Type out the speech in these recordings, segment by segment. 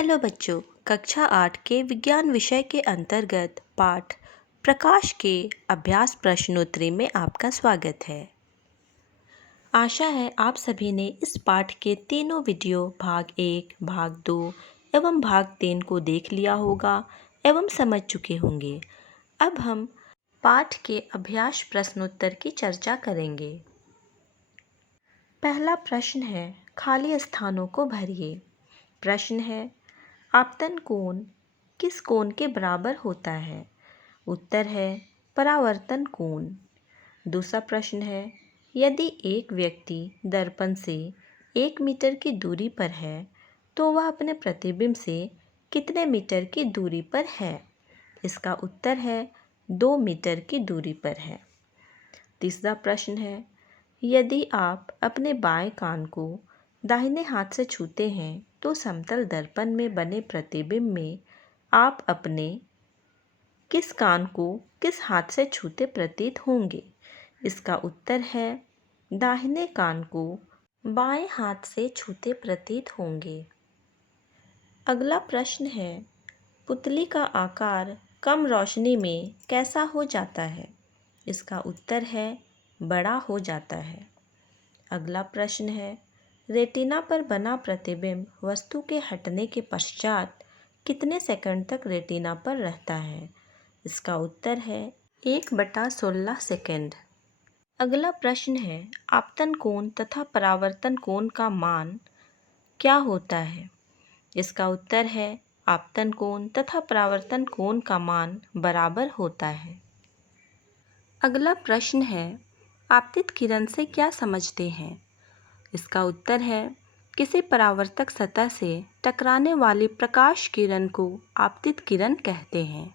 Hello बच्चों, कक्षा 8 के विज्ञान विषय के अंतर्गत पाठ प्रकाश के अभ्यास प्रश्नोत्तरी में आपका स्वागत है। आशा है आप सभी ने इस पाठ के तीनों वीडियो भाग 1, भाग 2 एवं भाग 3 को देख लिया होगा एवं समझ चुके होंगे। अब हम पाठ के अभ्यास प्रश्नोत्तर की चर्चा करेंगे। पहला प्रश्न है, खाली स्थानों को भरिए। प्रश्न है, आपतन कोण किस कोण के बराबर होता है? उत्तर है परावर्तन कोण। दूसरा प्रश्न है, यदि एक व्यक्ति दर्पण से 1 मीटर की दूरी पर है तो वह अपने प्रतिबिंब से कितने मीटर की दूरी पर है? इसका उत्तर है 2 मीटर की दूरी पर है। तीसरा प्रश्न है, यदि आप अपने बाएं कान को दाहिने हाथ से छूते हैं तो समतल दर्पण में बने प्रतिबिंब में आप अपने किस कान को किस हाथ से छूते प्रतीत होंगे? इसका उत्तर है दाहिने कान को बाएं हाथ से छूते प्रतीत होंगे। अगला प्रश्न है, पुतली का आकार कम रोशनी में कैसा हो जाता है? इसका उत्तर है बड़ा हो जाता है। अगला प्रश्न है, रेटिना पर बना प्रतिबिंब वस्तु के हटने के पश्चात कितने सेकंड तक रेटिना पर रहता है? इसका उत्तर है 1/16 सेकंड। अगला प्रश्न है, आपतन कोण तथा परावर्तन कोण का मान क्या होता है? इसका उत्तर है आपतन कोण तथा परावर्तन कोण का मान बराबर होता है। अगला प्रश्न है, आपतित किरण से क्या समझते हैं? इसका उत्तर है किसी परावर्तक सतह से टकराने वाली प्रकाश किरण को आपतित किरण कहते हैं।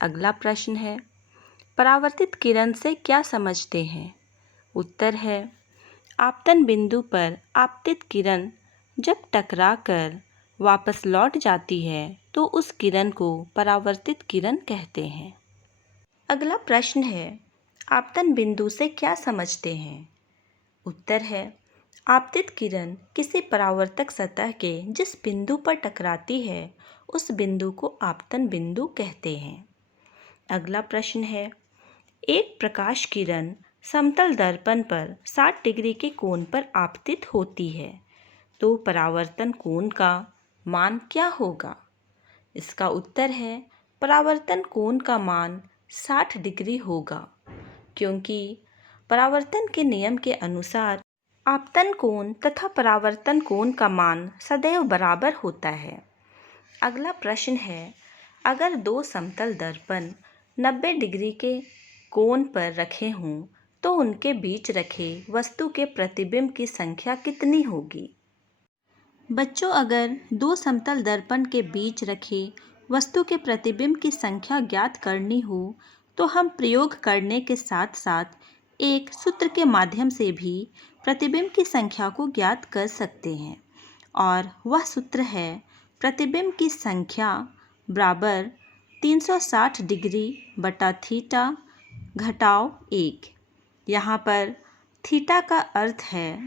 अगला प्रश्न है, परावर्तित किरण से क्या समझते हैं? उत्तर है आपतन बिंदु पर आपतित किरण जब टकराकर वापस लौट जाती है तो उस किरण को परावर्तित किरण कहते हैं। अगला प्रश्न है, आपतन बिंदु से क्या समझते हैं? उत्तर है आपतित किरण किसी परावर्तक सतह के जिस बिंदु पर टकराती है उस बिंदु को आपतन बिंदु कहते हैं। अगला प्रश्न है, एक प्रकाश किरण समतल दर्पण पर 60 डिग्री के कोण पर आपतित होती है तो परावर्तन कोण का मान क्या होगा? इसका उत्तर है परावर्तन कोण का मान 60 डिग्री होगा, क्योंकि परावर्तन के नियम के अनुसार आपतन कोण तथा परावर्तन कोण का मान सदैव बराबर होता है। अगला प्रश्न है, अगर दो समतल दर्पण 90 डिग्री के कोण पर रखे हों तो उनके बीच रखे वस्तु के प्रतिबिंब की संख्या कितनी होगी? बच्चों, अगर दो समतल दर्पण के बीच रखे वस्तु के प्रतिबिंब की संख्या ज्ञात करनी हो तो हम प्रयोग करने के साथ साथ एक सूत्र के माध्यम से भी प्रतिबिंब की संख्या को ज्ञात कर सकते हैं, और वह सूत्र है प्रतिबिंब की संख्या बराबर 360 डिग्री बटा थीटा घटाव 1। यहाँ पर थीटा का अर्थ है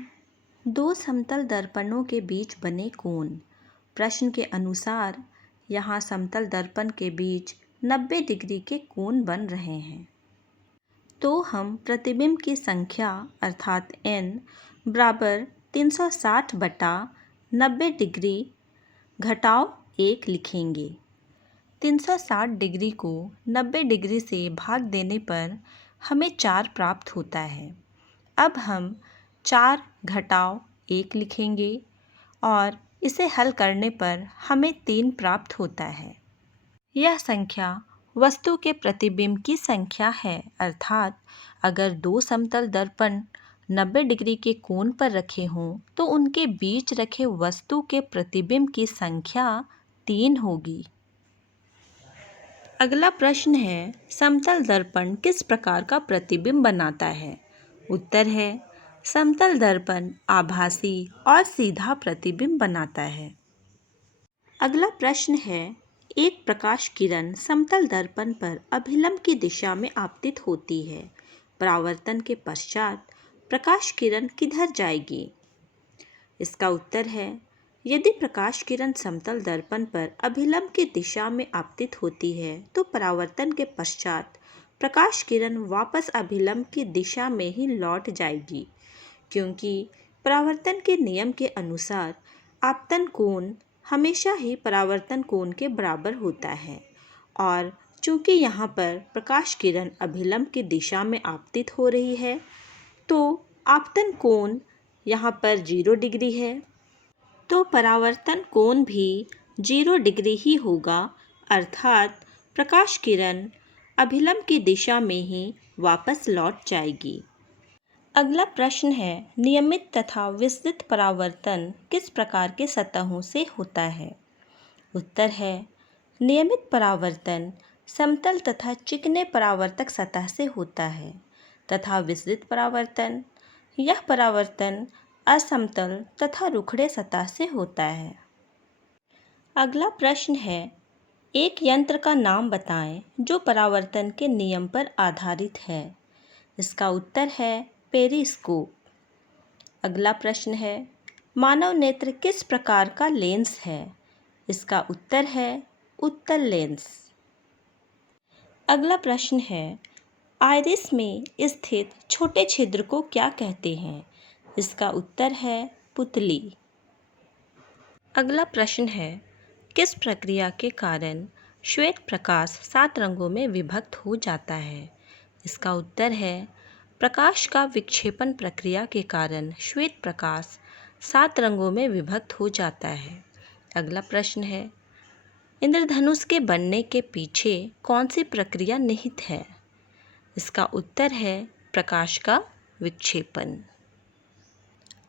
दो समतल दर्पणों के बीच बने कोण। प्रश्न के अनुसार यहाँ समतल दर्पण के बीच 90 डिग्री के कोण बन रहे हैं, तो हम प्रतिबिंब की संख्या अर्थात n बराबर 360 बटा 90 डिग्री घटाव 1 लिखेंगे। 360 डिग्री को 90 डिग्री से भाग देने पर हमें 4 प्राप्त होता है। अब हम 4 घटाव 1 लिखेंगे और इसे हल करने पर हमें 3 प्राप्त होता है। यह संख्या वस्तु के प्रतिबिंब की संख्या है, अर्थात अगर दो समतल दर्पण 90 डिग्री के कोण पर रखे हों तो उनके बीच रखे वस्तु के प्रतिबिंब की संख्या 3 होगी। अगला प्रश्न है, समतल दर्पण किस प्रकार का प्रतिबिंब बनाता है? उत्तर है समतल दर्पण आभासी और सीधा प्रतिबिंब बनाता है। अगला प्रश्न है, एक प्रकाश किरण समतल दर्पण पर अभिलंब की दिशा में आपतित होती है। परावर्तन के पश्चात प्रकाश किरण किधर जाएगी? इसका उत्तर है यदि प्रकाश किरण समतल दर्पण पर अभिलंब की दिशा में आपतित होती है तो परावर्तन के पश्चात प्रकाश किरण वापस अभिलंब की दिशा में ही लौट जाएगी, क्योंकि परावर्तन के नियम के अनुसार आपतन कोण हमेशा ही परावर्तन कोण के बराबर होता है। और चूंकि यहाँ पर प्रकाश किरण अभिलंब की दिशा में आपतित हो रही है तो आपतन कोण यहाँ पर 0 डिग्री है, तो परावर्तन कोण भी 0 डिग्री ही होगा, अर्थात प्रकाश किरण अभिलंब की दिशा में ही वापस लौट जाएगी। अगला प्रश्न है, नियमित तथा विस्तृत परावर्तन किस प्रकार के सतहों से होता है? उत्तर है, नियमित परावर्तन समतल तथा चिकने परावर्तक सतह से होता है तथा विस्तृत परावर्तन, यह परावर्तन असमतल तथा रुखड़े सतह से होता है। अगला प्रश्न है, एक यंत्र का नाम बताएं जो परावर्तन के नियम पर आधारित है। इसका उत्तर है पेरिस्कोप। अगला प्रश्न है, मानव नेत्र किस प्रकार का लेंस है? इसका उत्तर है उत्तल लेंस। अगला प्रश्न है, आइरिस में स्थित छोटे छिद्र को क्या कहते हैं? इसका उत्तर है पुतली। अगला प्रश्न है, किस प्रक्रिया के कारण श्वेत प्रकाश 7 रंगों में विभक्त हो जाता है? इसका उत्तर है प्रकाश का विक्षेपण प्रक्रिया के कारण श्वेत प्रकाश 7 रंगों में विभक्त हो जाता है। अगला प्रश्न है, इंद्रधनुष के बनने के पीछे कौन सी प्रक्रिया निहित है? इसका उत्तर है प्रकाश का विक्षेपण।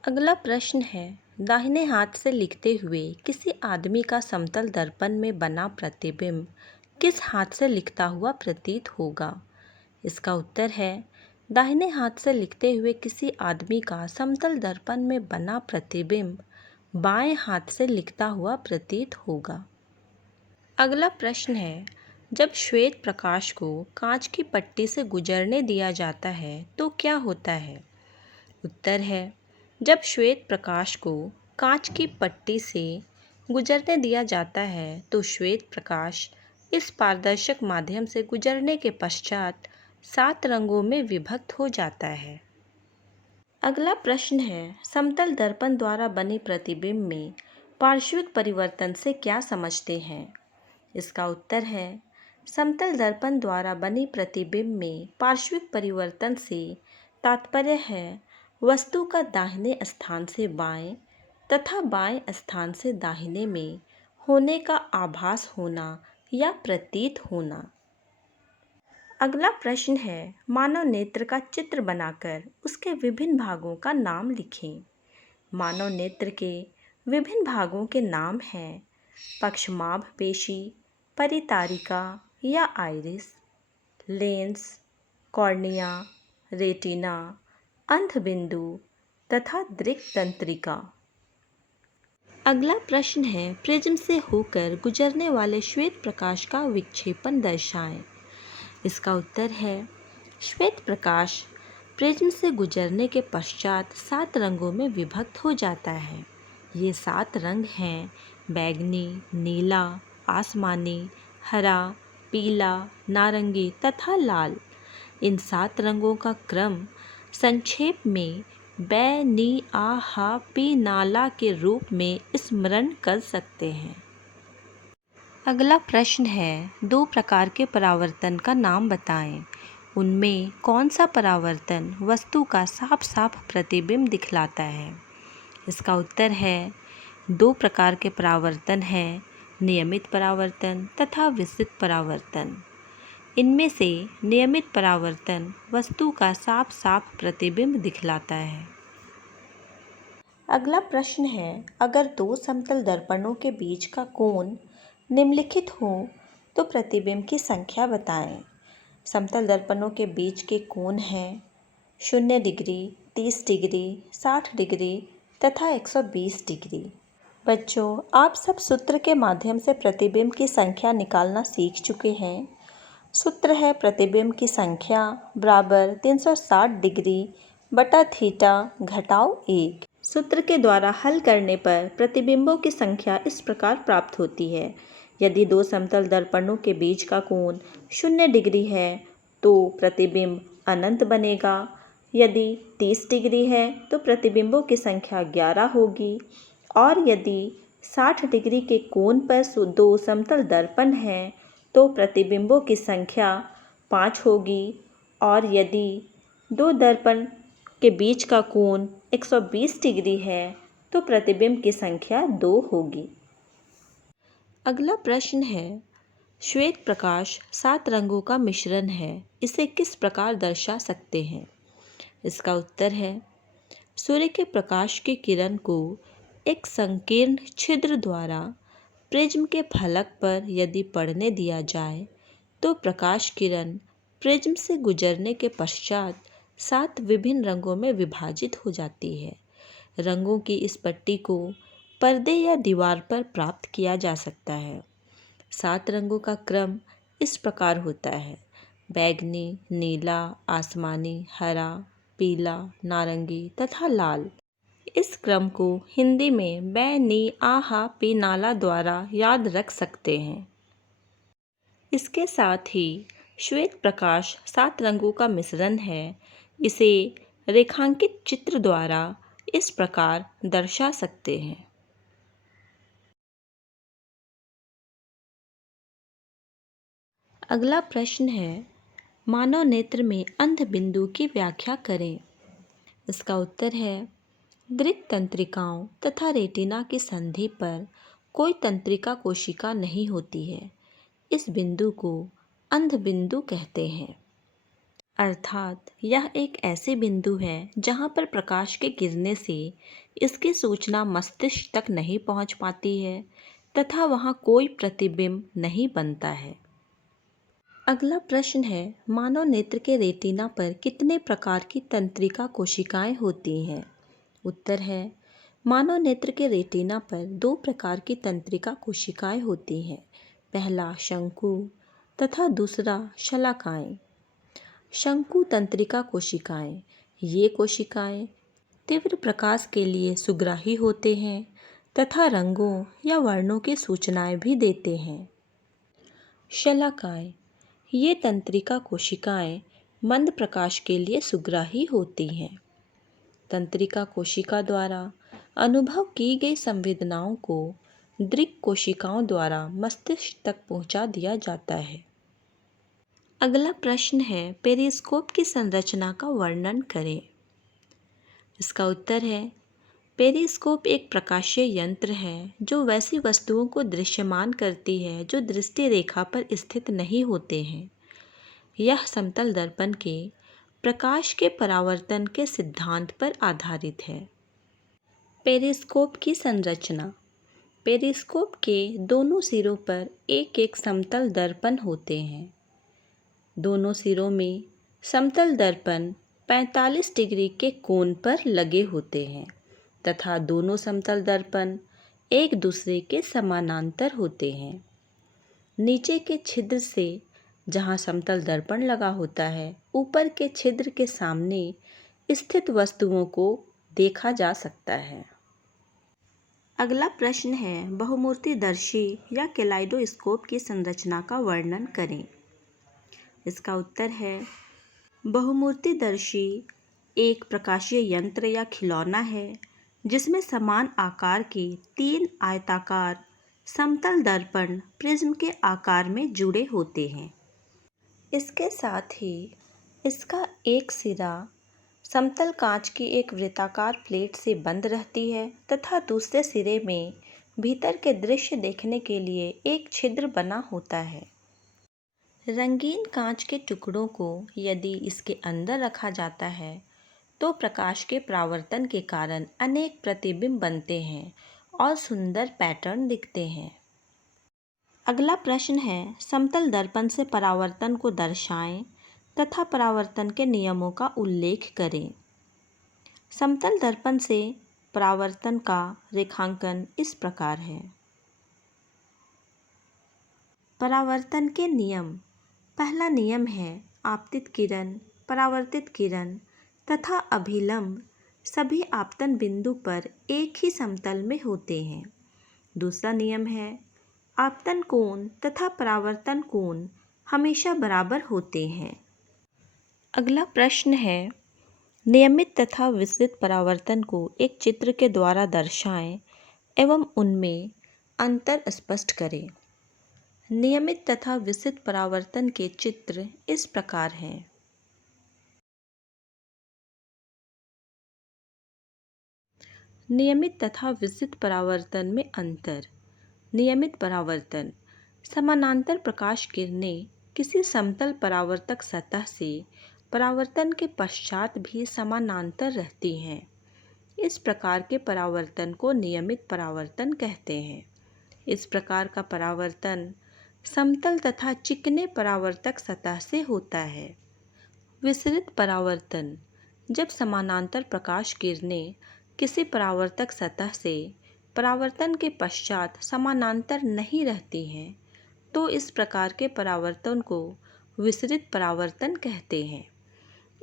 अगला प्रश्न है, दाहिने हाथ से लिखते हुए किसी आदमी का समतल दर्पण में बना प्रतिबिंब किस हाथ से लिखता हुआ प्रतीत होगा? इसका उत्तर है दाहिने हाथ से लिखते हुए किसी आदमी का समतल दर्पण में बना प्रतिबिंब बाएं हाथ से लिखता हुआ प्रतीत होगा। अगला प्रश्न है, जब श्वेत प्रकाश को कांच की पट्टी से गुजरने दिया जाता है तो क्या होता है? उत्तर है, जब श्वेत प्रकाश को कांच की पट्टी से गुजरने दिया जाता है तो श्वेत प्रकाश इस पारदर्शक माध्यम से गुजरने के पश्चात 7 रंगों में विभक्त हो जाता है। अगला प्रश्न है, समतल दर्पण द्वारा बने प्रतिबिंब में पार्श्विक परिवर्तन से क्या समझते हैं? इसका उत्तर है, समतल दर्पण द्वारा बनी प्रतिबिंब में पार्श्विक परिवर्तन से तात्पर्य है वस्तु का दाहिने स्थान से बाएं तथा बाएं स्थान से दाहिने में होने का आभास होना या प्रतीत होना। अगला प्रश्न है, मानव नेत्र का चित्र बनाकर उसके विभिन्न भागों का नाम लिखें। मानव नेत्र के विभिन्न भागों के नाम हैं पक्षमाभ पेशी, परितारिका या आइरिस, लेंस, कॉर्निया, रेटिना, अंधबिंदु तथा दृक् तंत्रिका। अगला प्रश्न है, प्रिज्म से होकर गुजरने वाले श्वेत प्रकाश का विक्षेपण दर्शाएं। इसका उत्तर है, श्वेत प्रकाश प्रिज्म से गुजरने के पश्चात 7 रंगों में विभक्त हो जाता है। ये 7 रंग हैं बैगनी, नीला, आसमानी, हरा, पीला, नारंगी तथा लाल। इन 7 रंगों का क्रम संक्षेप में बै नी आ हा पी नाला के रूप में स्मरण कर सकते हैं। अगला प्रश्न है, 2 प्रकार के परावर्तन का नाम बताएं। उनमें कौन सा परावर्तन वस्तु का साफ साफ प्रतिबिंब दिखलाता है? इसका उत्तर है, 2 प्रकार के परावर्तन हैं नियमित परावर्तन तथा विस्तृत परावर्तन। इनमें से नियमित परावर्तन वस्तु का साफ साफ प्रतिबिंब दिखलाता है। अगला प्रश्न है, अगर 2 समतल दर्पणों के बीच का कोण निम्नलिखित हो तो प्रतिबिंब की संख्या बताएं। समतल दर्पणों के बीच के कोण हैं 0 डिग्री, 30 डिग्री, 60 डिग्री तथा 120 डिग्री। बच्चों, आप सब सूत्र के माध्यम से प्रतिबिंब की संख्या निकालना सीख चुके हैं। सूत्र है प्रतिबिंब की संख्या बराबर 360 डिग्री बटा थीटा घटाव 1। सूत्र के द्वारा हल करने पर प्रतिबिंबों की संख्या इस प्रकार प्राप्त होती है। यदि दो समतल दर्पणों के बीच का कोण 0 डिग्री है तो प्रतिबिंब अनंत बनेगा। यदि 30 डिग्री है तो प्रतिबिंबों की संख्या 11 होगी। और यदि 60 डिग्री के कोण पर दो समतल दर्पण हैं तो प्रतिबिंबों की संख्या 5 होगी। और यदि दो दर्पण के बीच का कोण 120 डिग्री है तो प्रतिबिंब की संख्या 2 होगी। अगला प्रश्न है, श्वेत प्रकाश 7 रंगों का मिश्रण है, इसे किस प्रकार दर्शा सकते हैं? इसका उत्तर है, सूर्य के प्रकाश की किरण को एक संकीर्ण छिद्र द्वारा प्रिज्म के फलक पर यदि पड़ने दिया जाए तो प्रकाश किरण प्रिज्म से गुजरने के पश्चात 7 विभिन्न रंगों में विभाजित हो जाती है। रंगों की इस पट्टी को पर्दे या दीवार पर प्राप्त किया जा सकता है। 7 रंगों का क्रम इस प्रकार होता है: बैंगनी, नीला, आसमानी, हरा, पीला, नारंगी तथा लाल। इस क्रम को हिंदी में बै नी आहा पी नाला द्वारा याद रख सकते हैं। इसके साथ ही श्वेत प्रकाश 7 रंगों का मिश्रण है, इसे रेखांकित चित्र द्वारा इस प्रकार दर्शा सकते हैं। अगला प्रश्न है, मानव नेत्र में अंध बिंदु की व्याख्या करें। इसका उत्तर है, दृक तंत्रिकाओं तथा रेटिना की संधि पर कोई तंत्रिका कोशिका नहीं होती है। इस बिंदु को अंध बिंदु कहते हैं। अर्थात यह एक ऐसे बिंदु है जहाँ पर प्रकाश के गिरने से इसकी सूचना मस्तिष्क तक नहीं पहुँच पाती है तथा वहाँ कोई प्रतिबिंब नहीं बनता है। अगला प्रश्न है, मानव नेत्र के रेटिना पर कितने प्रकार की तंत्रिका कोशिकाएं होती हैं? उत्तर है, मानव नेत्र के रेटिना पर 2 प्रकार की तंत्रिका कोशिकाएं होती हैं। पहला शंकु तथा दूसरा शलाकाएं। शंकु तंत्रिका कोशिकाएं, ये कोशिकाएं तीव्र प्रकाश के लिए सुग्राही होते हैं तथा रंगों या वर्णों की सूचनाएं भी देते हैं। शलाकाएं, ये तंत्रिका कोशिकाएं मंद प्रकाश के लिए सुग्राही होती हैं। तंत्रिका कोशिका द्वारा अनुभव की गई संवेदनाओं को दृक कोशिकाओं द्वारा मस्तिष्क तक पहुंचा दिया जाता है। अगला प्रश्न है, पेरिस्कोप की संरचना का वर्णन करें। इसका उत्तर है, पेरिस्कोप एक प्रकाशीय यंत्र है जो वैसी वस्तुओं को दृश्यमान करती है जो दृष्टि रेखा पर स्थित नहीं होते हैं। यह समतल दर्पण के प्रकाश के परावर्तन के सिद्धांत पर आधारित है। पेरिस्कोप की संरचना। पेरिस्कोप के दोनों सिरों पर एक एक समतल दर्पण होते हैं। दोनों सिरों में समतल दर्पण 45 डिग्री के कोण पर लगे होते हैं तथा दोनों समतल दर्पण एक दूसरे के समानांतर होते हैं। नीचे के छिद्र से जहाँ समतल दर्पण लगा होता है, ऊपर के छिद्र के सामने स्थित वस्तुओं को देखा जा सकता है। अगला प्रश्न है, बहुमूर्तिदर्शी या कैलाइडोस्कोप की संरचना का वर्णन करें। इसका उत्तर है, बहुमूर्तिदर्शी एक प्रकाशीय यंत्र या खिलौना है जिसमें समान आकार के 3 आयताकार समतल दर्पण प्रिज्म के आकार में जुड़े होते हैं। इसके साथ ही इसका एक सिरा समतल कांच की एक वृत्ताकार प्लेट से बंद रहती है तथा दूसरे सिरे में भीतर के दृश्य देखने के लिए एक छिद्र बना होता है। रंगीन कांच के टुकड़ों को यदि इसके अंदर रखा जाता है तो प्रकाश के परावर्तन के कारण अनेक प्रतिबिंब बनते हैं और सुंदर पैटर्न दिखते हैं। अगला प्रश्न है, समतल दर्पण से परावर्तन को दर्शाएं तथा परावर्तन के नियमों का उल्लेख करें। समतल दर्पण से परावर्तन का रेखांकन इस प्रकार है। परावर्तन के नियम। पहला नियम है, आपतित किरण, परावर्तित किरण तथा अभिलंब सभी आपतन बिंदु पर एक ही समतल में होते हैं। दूसरा नियम है आपतन कोण तथा परावर्तन कोण हमेशा बराबर होते हैं। अगला प्रश्न है नियमित तथा विसरित परावर्तन को एक चित्र के द्वारा दर्शाएं एवं उनमें अंतर स्पष्ट करें। नियमित तथा विसरित परावर्तन के चित्र इस प्रकार हैं। नियमित तथा विसरित परावर्तन में अंतर। नियमित परावर्तन समानांतर प्रकाश किरणें किसी समतल परावर्तक सतह से परावर्तन के पश्चात भी समानांतर रहती हैं। इस प्रकार के परावर्तन को नियमित परावर्तन कहते हैं। इस प्रकार का परावर्तन समतल तथा चिकने परावर्तक सतह से होता है। विसरित परावर्तन जब समानांतर प्रकाश किरणें किसी परावर्तक सतह से परावर्तन के पश्चात समानांतर नहीं रहती हैं, तो इस प्रकार के परावर्तन को विसरित परावर्तन कहते हैं।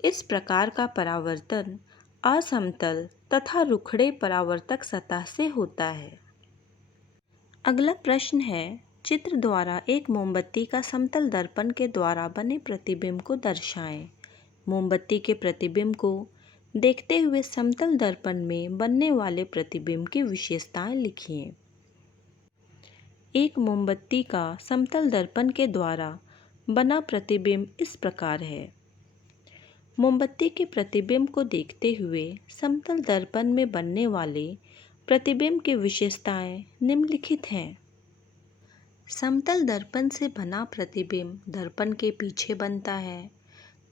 इस प्रकार का परावर्तन असमतल तथा रुखड़े परावर्तक सतह से होता है। अगला प्रश्न है चित्र द्वारा एक मोमबत्ती का समतल दर्पण के द्वारा बने प्रतिबिंब को दर्शाएं। मोमबत्ती के प्रतिबिंब को देखते हुए समतल दर्पण में बनने वाले प्रतिबिंब की विशेषताएं लिखिए। एक मोमबत्ती का समतल दर्पण के द्वारा बना प्रतिबिंब इस प्रकार है। मोमबत्ती के प्रतिबिंब को देखते हुए समतल दर्पण में बनने वाले प्रतिबिंब की विशेषताएं निम्नलिखित हैं। समतल दर्पण से बना प्रतिबिंब दर्पण के पीछे बनता है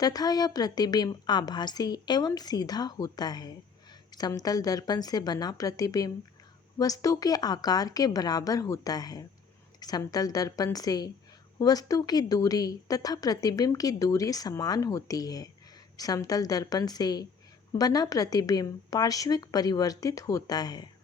तथा यह प्रतिबिंब आभासी एवं सीधा होता है। समतल दर्पण से बना प्रतिबिंब वस्तु के आकार के बराबर होता है। समतल दर्पण से वस्तु की दूरी तथा प्रतिबिंब की दूरी समान होती है। समतल दर्पण से बना प्रतिबिंब पार्श्विक परिवर्तित होता है।